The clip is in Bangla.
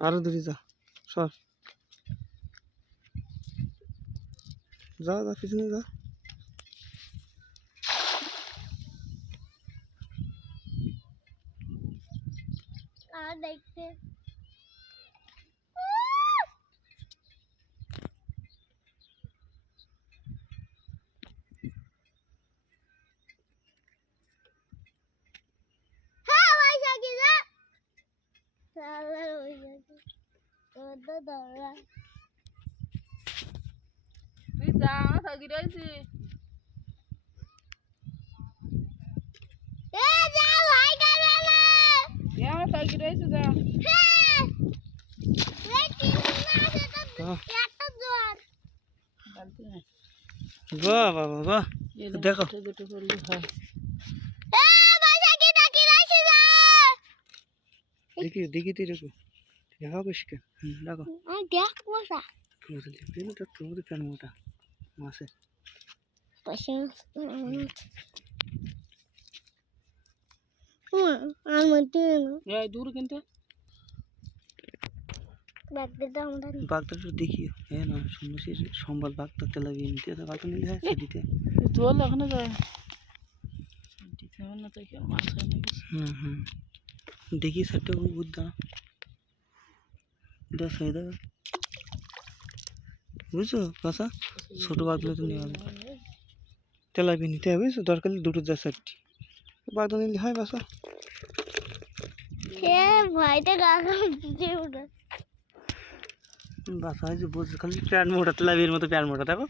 আরও দূরে যা সর। যা যা পিছনে যা। দেখতে হ্যাঁ বৈশাখী যা সালা বৈশাখী তোর তো দৌড়া তুই যা আমার থাকি রয়েছি আমার থাকি রয়েছি যা বাহ, বাবা বাহ দেখো। হয় দেখি দেখি দেখো দেখা পরিষ্কার হুম দেখো আই দেখ মশা মোটা দেখবি না তোর মধ্যে প্যান মোটা মাসে হ্যাঁ না শুনছি সম্বল বাঘটা তেলা বিয়ে নিতে তো বাঘটা নিলে হয় সেদিতে তোল এখানে যায় দিতে না তো মাছ হয় না হুম হুম দেখি সেটা বুদ্ধা এটা সেই দেবে। বুঝছ কাঁচা ছোটো বাঘগুলো তো নেওয়া যাবে তেলা বিয়ে নিতে হবে বুঝছ? দরকার হলে দুটো যা চারটি। বাঘটা নিলে হয় বাসা বাসা হয়েছে বুঝছ খালি প্যান মোটা তেলা বিয়ের মতো প্যান মোটা দেখো।